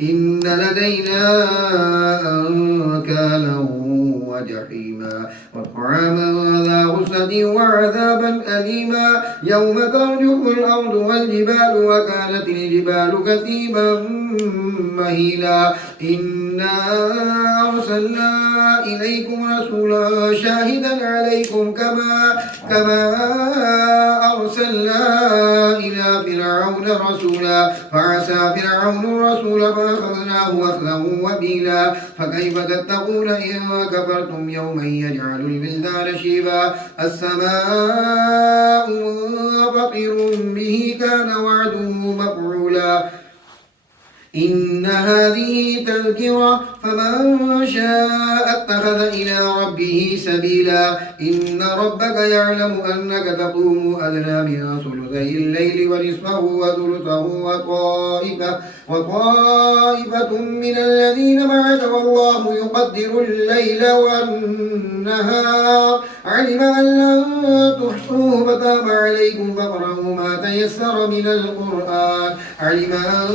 إن لدينا أنكالا وجحيما وطعاما ذا غصة وعذابا أليما يوم ترجف الأرض والجبال وكانت الجبال كثيبا مهيلا إنا أرسلنا إليكم رسولا شاهدا عليكم كما أرسلنا إلى فرعون رسولا فعسى فرعون الرسول فأخذناه أخذا وبيلا فكيف تتقون إن كفرتم يوما يجعل البلدان شيبا السماء منفطر به كان وعده مفعولا إن هذه تذكرة فمن شاء اتخذ إلى ربه سبيلا إن ربك يعلم أنك تقوم أدنى من ثلثي الليل ونصفه وثلثه وطائفة من الذين معك والله يقدر الليل والنهار علم أن لن تحصوه فتاب عليكم فاقرؤوا ما تيسر من القرآن علم أن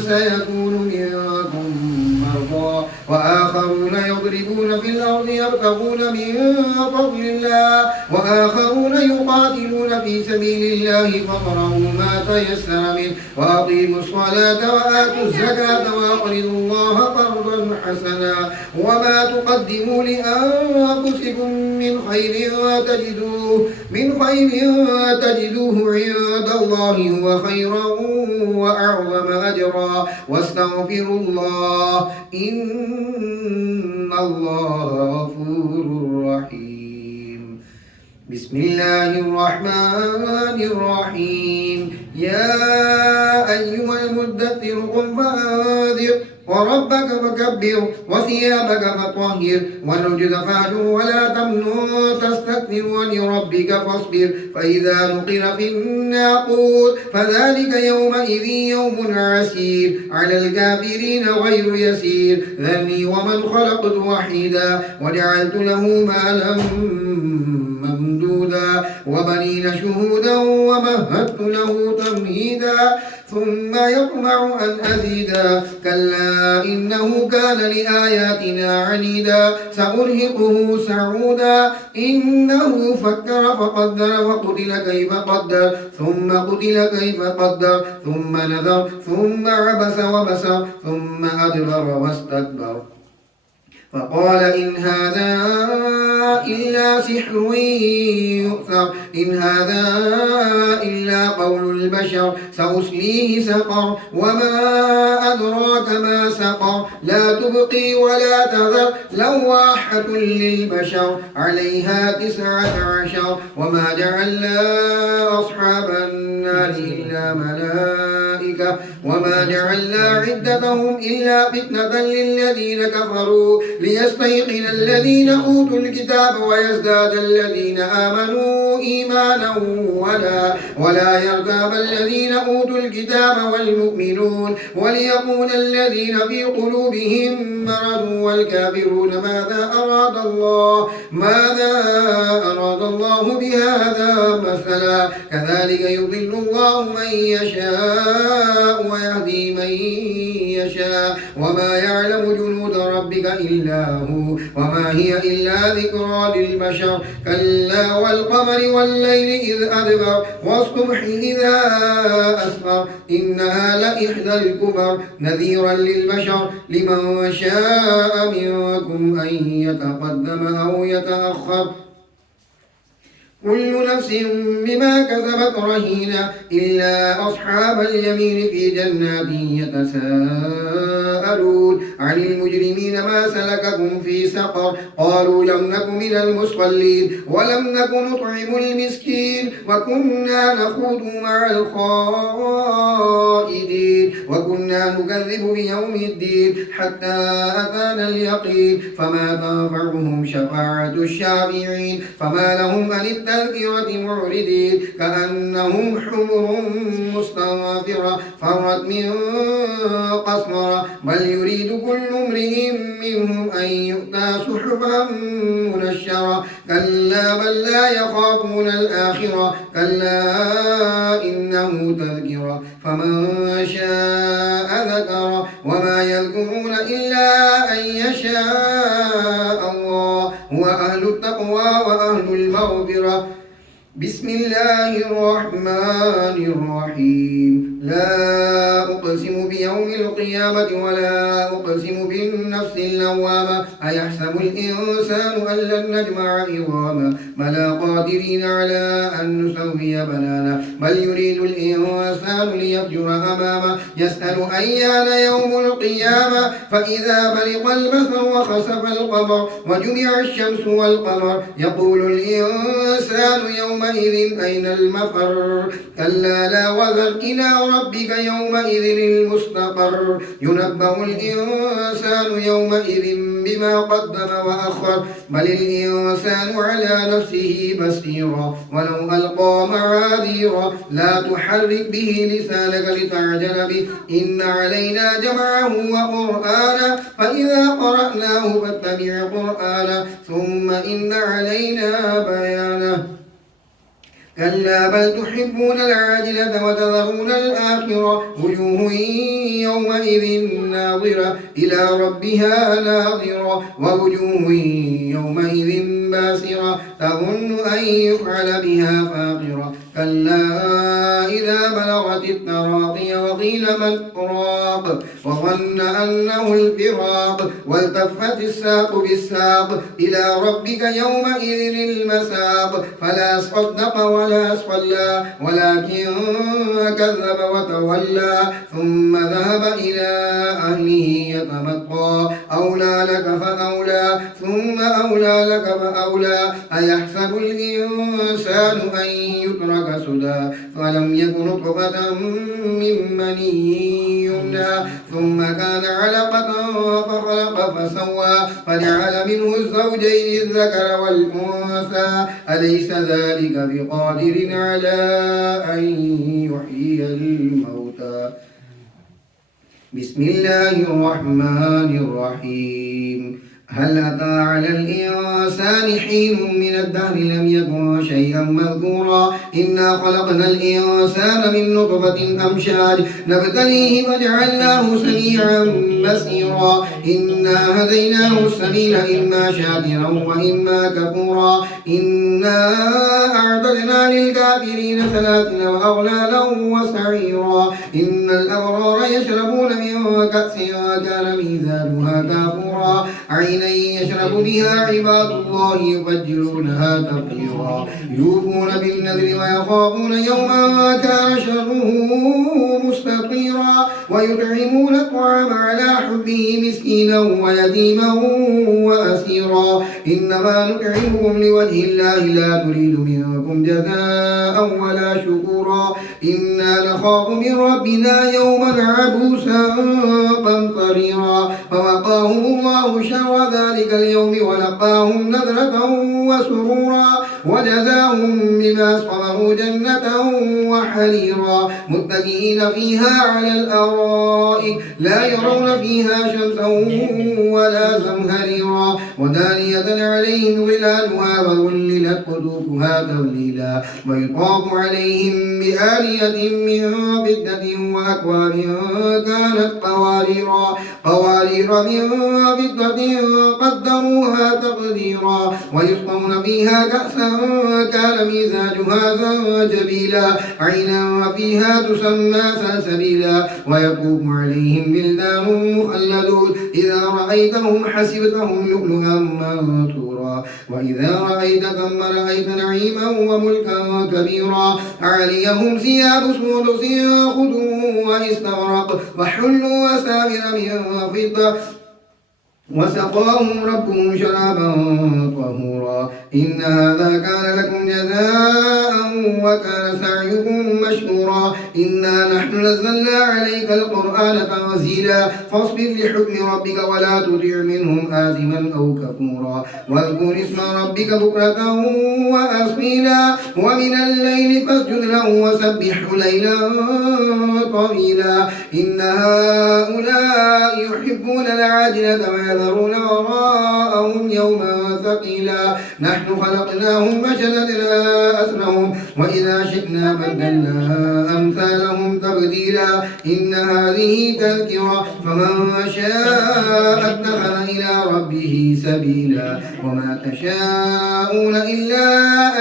سيكون منكم مرضى وآخرون يضربون في الأرض يبتغون من فضل الله وآخرون يقاتلون في سبيل الله فاقرؤوا ما تيسر منه وأقيموا الصلاة وآتوا الزكاة وأقرضوا الله قرضا حسنا وما تقدموا لأنفسكم من خير تجدوه عند الله هو خيرا وأعظم أجرا واستغفروا الله إن الله غفور رحيم بسم الله الرحمن الرحيم يا أيها المدثر قم فأنذر وربك فكبر وثيابك فطهر والرجز فاهجر ولا تمنن تستكبر ولربك فاصبر فإذا نقر في الناقور فذلك يومئذ يوم عسير على الكافرين غير يسير ذرني ومن خلقت وحيدا وجعلت له مالا ممدودا وبنين شهودا ومهدت له تمهيدا ثم يطمع أن أزيدا كلا إنه كان لآياتنا عنيدا سأرهقه سعودا إنه فكر فقدر وقتل كيف قدر ثم قتل كيف قدر ثم نذر ثم عبس وبسر ثم أدبر واستكبر فقال إن هذا إلا سحر يؤثر إن هذا إلا قول البشر سأصليه سقر وما أدراك ما سقر لا تبقي ولا تذر لواحة للبشر عليها 19 وما جعلنا أصحاب النار إلا ملائكة وما جعلنا عدتهم إلا فتنة للذين كفروا ليستيقن الذين أوتوا الكتاب ويزداد الذين آمنوا إيمانا ولا يرتاب الذين أوتوا الكتاب والمؤمنون وليقول الذين في قلوبهم مرض والكافرون ماذا أراد الله بهذا مثلا كذلك يضل الله من يشاء ويهدي من يشاء وما يعلم جنود ربك إلا هو وما هي إلا ذكرى للبشر كلا والقمر والليل إذ أدبر والصبح إذا أسفر إنها لإحدى الكبر نذيرا للبشر لمن شاء منكم أن يتقدم أو يتأخر كل نفس بما كسبت رهينة إلا أصحاب اليمين في جنات يتساءلون عن المجرمين ما سلككم في سقر قالوا لم نك من المصلين ولم نك نطعم المسكين وكنا نخوض مع الخائدين وكنا نكذب بيوم الدين حتى أتانا اليقين فما تنفعهم شفاعة الشافعين فما لهم عن التذكرة معرضين كأنهم حمر مستنفرة فرت من قسورة بل يريد كل امرئ منهم أن يؤتى صحفا منشرة كلا بل لا يخافون الآخرة كلا إنه تذكرة فمن شاء ذكره وما يذكرون إلا أن يشاء الله هو أهل التقوى وأهل المغفرة. بسم الله الرحمن الرحيم. لا أقسم بيوم القيامة ولا أقسم بالنفس اللوامة أيحسب الإنسان أن لن نجمع عظامه بلى قادرين على أن نسوي بنانه بل يريد الإنسان ليفجر أمامه يسأل أيان يوم القيامة فإذا برق البصر وخسف القمر وجمع الشمس والقمر يقول الإنسان يومئذ أين المفر كلا لا وزر إلى ربك يومئذ المستقر ينبأ الإنسان يومئذ بما قدم وأخر بل الإنسان على نفسه بصيرا ولو ألقى معاذيرا لا تحرك به لسانك لتعجل به إن علينا جمعه وقرآنا فإذا قرأناه فاتبع قرآنا ثم إن علينا بيانه كلا بل تحبون العاجلة وتذرون الآخرة وجوه يومئذ ناظرة إلى ربها ناظرة ووجوه يومئذ باسرة تظن أن يفعل بها فاقرة كلا إذا بلغت التراقي وقيل من راق وظن أنه الفراق والتفت الساق بالساق إلى ربك يومئذ المساق فلا صدق ولا صلى ولكن كذب وتولى ثم ذهب إلى أهله يتمطى أولى لك فأولى ثم أولى لك فأولى أيحسب الإنسان أن يترك سدى فلم يكن نطفة من مني يمنى ثم كان علقة فخلق فسوى فجعل منه الزوجين الذكر والأنثى أليس ذلك بقادر على أن يحيي الموتى. بسم الله الرحمن الرحيم. هل أتى على الإنسان حين من الدهر لم يكن شيئا مذكورا إنا خلقنا الإنسان من نطفة أمشاج نبتليه فجعلناه سميعا بصيرا إنا هديناه السبيل إما شاكرا وإما كفورا إنا أعتدنا للكافرين سلاسل وأغلالا وسعيرا إن الأبرار يشربون من كأس كان ميزانها كافورا عينا يشرب بها عباد الله يفجرونها تفجيرا يوفون بالنذر ويخافون يوما كان شره مستطيرا ويطعمون الطعام على حبه مسكينا ويتيما وأسيرا إنما نطعمكم لوجه الله لا نريد منكم جزاء ولا شكورا إنا نخاف من ربنا يوما عبوسا قمطريرا فوقاهم الله شر ذلك اليوم ولقاهم نذرة وسرورا وجزاهم بما صبروا جنة وحريرا متكئين فيها على الأرائك لا يرون فيها شمسا ولا زمهريرا ودانية عليهم ظلالها وذللت قطوفها تذليلا ويطاف عليهم بآنية من فضة وأكواب كانت قوارير من فضة قدروها تقديرا ويسقون فيها كأسا كان مزاجها زنجبيلا عينا فيها تسمى سلسبيلا ويطوف عليهم بلدان مخلدون إذا رأيتهم حسبتهم لؤلؤا منثورا وإذا رأيت ثم رأيت نعيما وملكا كبيرا عليهم ثياب سندس خضر واستبرق وحلوا أساور من فضة وسقاهم ربهم شرابا طهورا إن هذا كان لكم جزاء وكان سعيكم مشكورا إنا نحن نزلنا عليك القرآن تنزيلا فاصبر لحكم ربك ولا تطع منهم آثما أو كفورا واذكر اسم ربك بكرة وأصيلا ومن الليل فاسجد له وسبحه ليلا طويلا إن هؤلاء يحبون العاجلة ويذرون وراءهم يوما ثقيلا نحن خلقناهم فشددنا أسرهم وإذا شئنا بدلنا أمثالهم تبديلا إن هذه تذكرة فمن شاء اتخذ إلى ربه سبيلا وما تشاءون إلا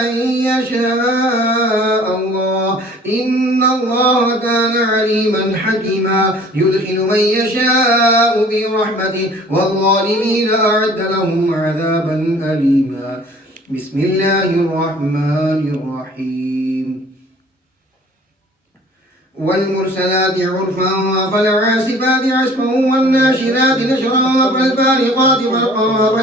أن يشاء الله إن الله كان عليما حكيما يدخل من يشاء برحمته والظالمين أعد لهم عذابا أليما بسم الله الرحمن الرحيم والمرسلات عرفا فالعاصفات عصفا والناشرات نشرا فالفارقات فرقا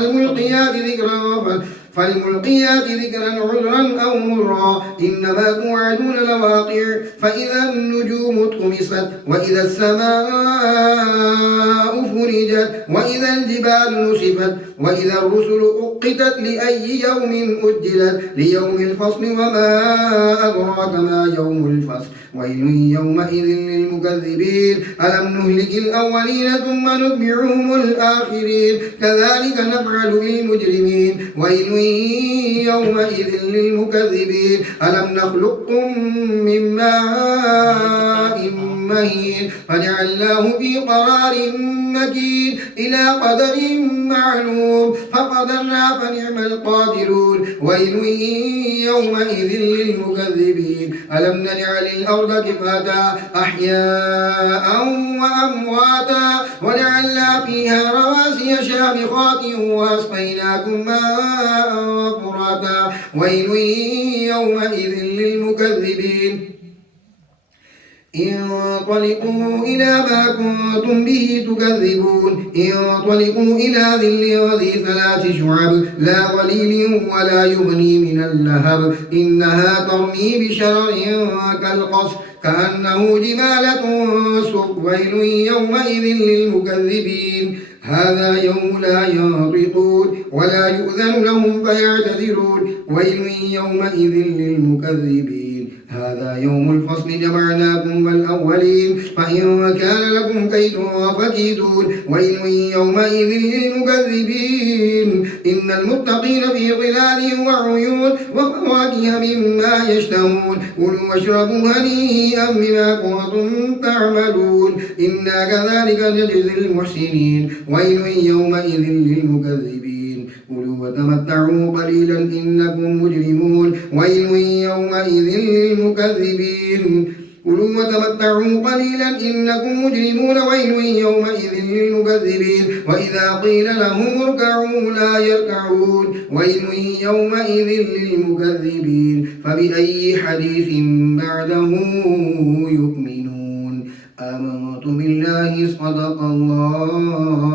فالملقيات ذكرا عذرا أو مرا إنما توعدون لواقع فإذا النجوم طمست وإذا السماء فرجت وإذا الجبال نسفت وإذا الرسل أقتت لأي يوم أجلت ليوم الفصل وما أدراك ما يوم الفصل ويل يومئذ للمكذبين ألم نهلك الأولين ثم نتبعهم الآخرين كذلك نفعل بالمجرمين ويل يومئذ للمكذبين ألم نخلقكم من ماء مهين فجعلناه في قرار مكين إلى قدر معلوم فقدرنا فنعم القادرون ويل يومئذ للمكذبين ألم نجعل الأرض كفاتا أحياء وأمواتا وجعلنا فيها رواسي شامخات وأسقيناكم ماء فراتا ويل يومئذ للمكذبين انطلقوا إلى ما كنتم به تكذبون انطلقوا إلى ظل ذي 3 شعب لا ظليل ولا يغني من اللهب إنها ترمي بشرر كالقصر كأنه جمالة صفر ويل يومئذ للمكذبين هذا يوم لا ينطقون ولا يؤذن لهم فيعتذرون ويل يومئذ للمكذبين هذا يوم الفصل جمعناكم والأولين فإن كان لكم كيد فكيدون ويل يومئذ للمكذبين إن المتقين في ظلال وعيون وفواكه مما يشتهون كلوا واشربوا هنيئا بما كنتم تعملون إنا كذلك نجزي المحسنين ويل يومئذ للمكذبين كلوا وتمتعوا قليلا إنكم مجرمون ويل يومئذ للمكذبين كلوا وتمتعوا قليلا إنكم مجرمون ويل يومئذ للمكذبين وإذا قيل لهم اركعوا لا يركعون ويل يومئذ للمكذبين فبأي حديث بعده يؤمنون آمنت بالله صدق الله